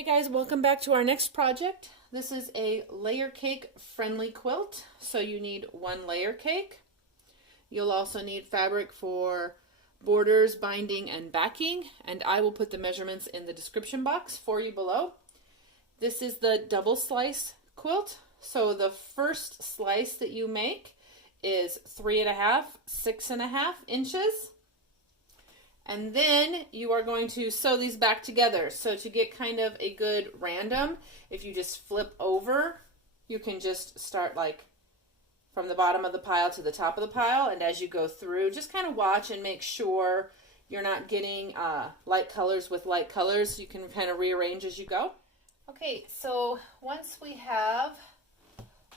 Hey guys, welcome back to our next project. This is a layer cake friendly quilt. So you need one layer cake. You'll also need fabric for borders, binding, and backing, and I will put the measurements in the description box for you below. This is the double slice quilt. So the first slice that you make is 3.5, 6.5 inches. And then you are going to sew these back together. So to get kind of a good random, if you just flip over, you can just start like from the bottom of the pile to the top of the pile. And as you go through, just kind of watch and make sure you're not getting light colors with light colors. You can kind of rearrange as you go. Okay, so once we have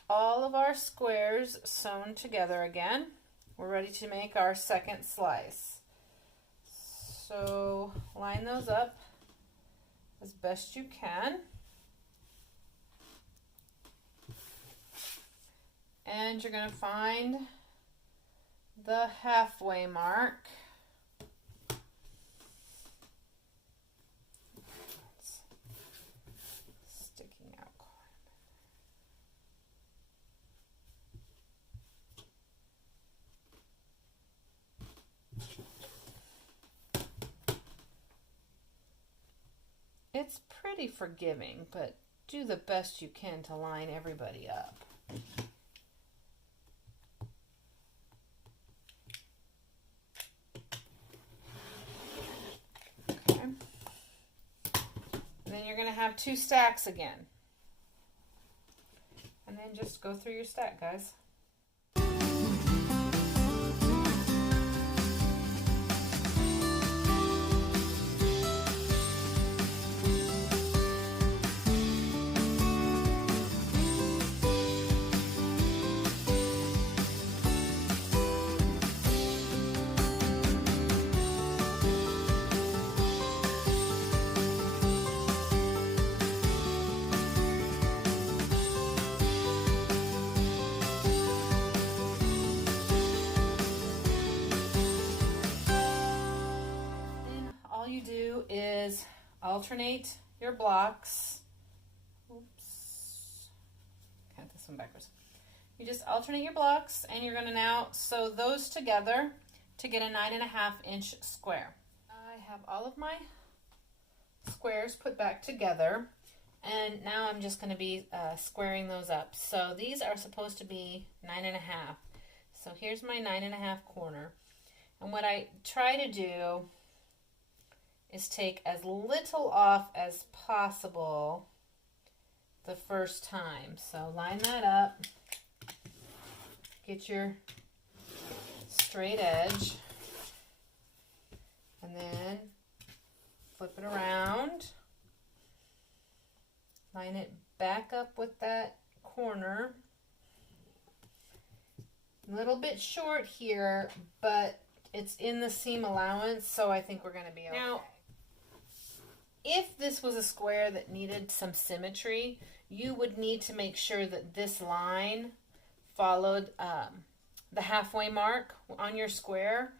all of our squares sewn together again, we're ready to make our second slice. So line those up as best you can. And you're going to find the halfway mark. It's sticking out quite a bit. It's pretty forgiving, but do the best you can to line everybody up. Okay. And then you're going to have 2 stacks again. And then just go through your stack, guys. Is alternate your blocks. Oops. Count this one backwards. You just alternate your blocks and you're going to now sew those together to get a 9.5 inch square. I have all of my squares put back together and now I'm just going to be squaring those up. So these are supposed to be 9.5. So here's my 9.5 corner. And what I try to do is take as little off as possible the first time. So line that up, get your straight edge, and then flip it around, line it back up with that corner. A little bit short here, but it's in the seam allowance, so I think we're going to be okay. Now, if this was a square that needed some symmetry, you would need to make sure that this line followed the halfway mark on your square.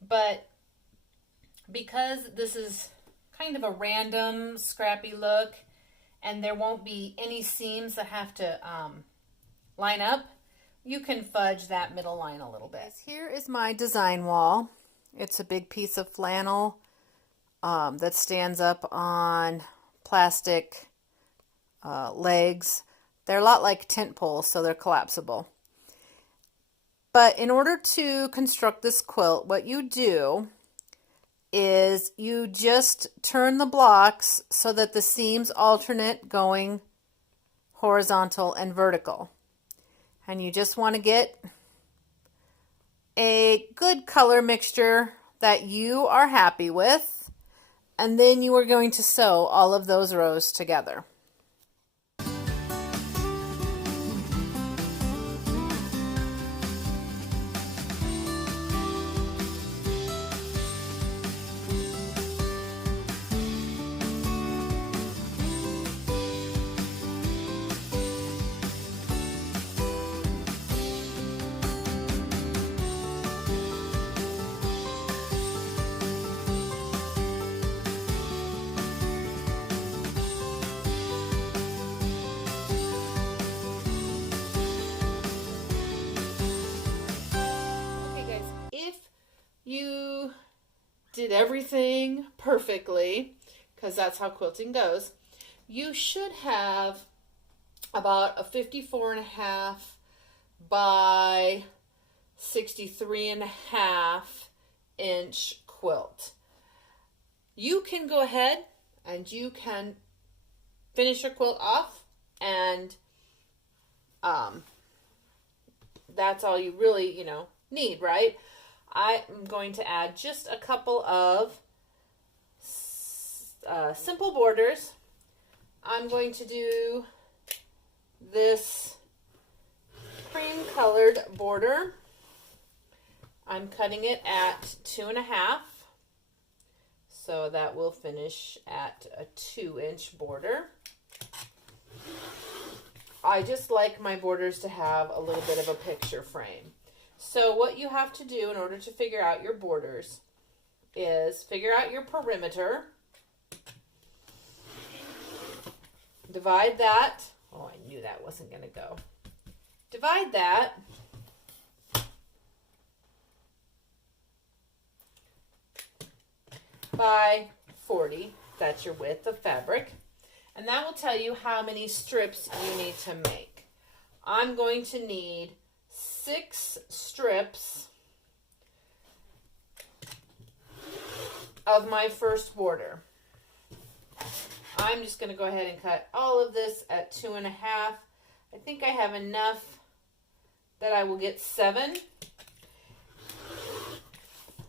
But because this is kind of a random, scrappy look, and there won't be any seams that have to line up, you can fudge that middle line a little bit. Here is my design wall. It's a big piece of flannel that stands up on plastic legs. They're a lot like tent poles, so they're collapsible. But in order to construct this quilt, what you do is you just turn the blocks so that the seams alternate going horizontal and vertical. And you just want to get a good color mixture that you are happy with. And then you are going to sew all of those rows together. did everything perfectly, because that's how quilting goes, you should have about a 54.5 by 63.5 inch quilt. You can go ahead and you can finish your quilt off, and that's all you really, need, right? I am going to add just a couple of simple borders. I'm going to do this cream colored border. I'm cutting it at 2.5, so that will finish at a 2-inch border. I just like my borders to have a little bit of a picture frame. So what you have to do in order to figure out your borders is figure out your perimeter. Divide that. Oh, I knew that wasn't going to go. Divide that by 40. That's your width of fabric. And that will tell you how many strips you need to make. I'm going to need 6 strips of my first border. I'm just going to go ahead and cut all of this at 2.5. I think I have enough that I will get 7.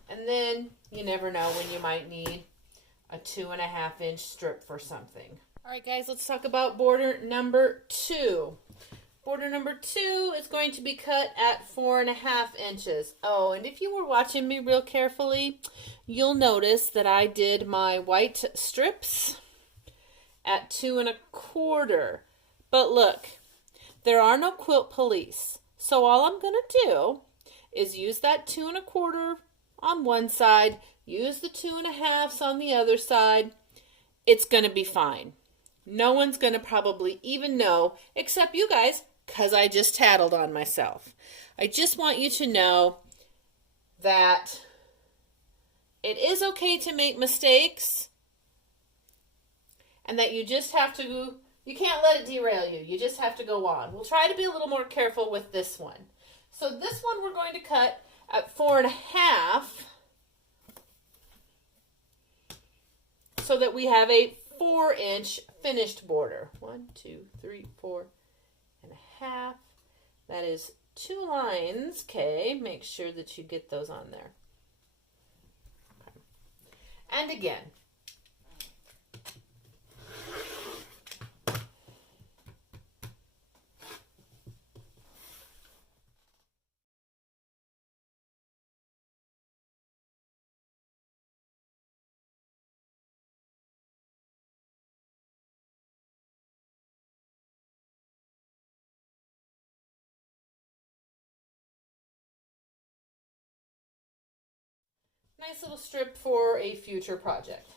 And then you never know when you might need a 2.5-inch strip for something. All right, guys, let's talk about border number 2. Border number 2 is going to be cut at 4.5 inches. Oh, and if you were watching me real carefully, you'll notice that I did my white strips at 2.25. But look, there are no quilt police. So all I'm going to do is use that 2.25 on one side, use the 2.5s on the other side. It's going to be fine. No one's going to probably even know, except you guys, because I just tattled on myself. I just want you to know that it is okay to make mistakes, and that you just have to, you can't let it derail you. You just have to go on. We'll try to be a little more careful with this one. So this one we're going to cut at 4.5 so that we have a 4-inch finished border. 1, 2, 3, 4.5. That is 2 lines. Okay, make sure that you get those on there. Okay. And again, nice little strip for a future project.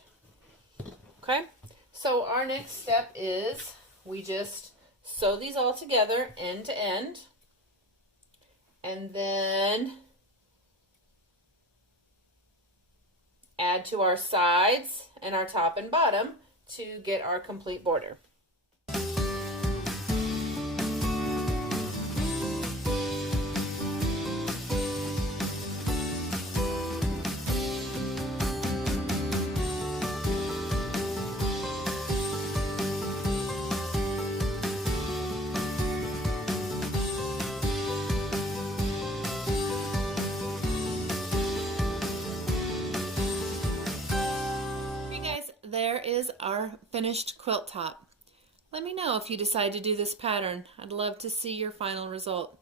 Okay, so our next step is we just sew these all together end to end, and then add to our sides and our top and bottom to get our complete border. There is our finished quilt top. Let me know if you decide to do this pattern. I'd love to see your final result.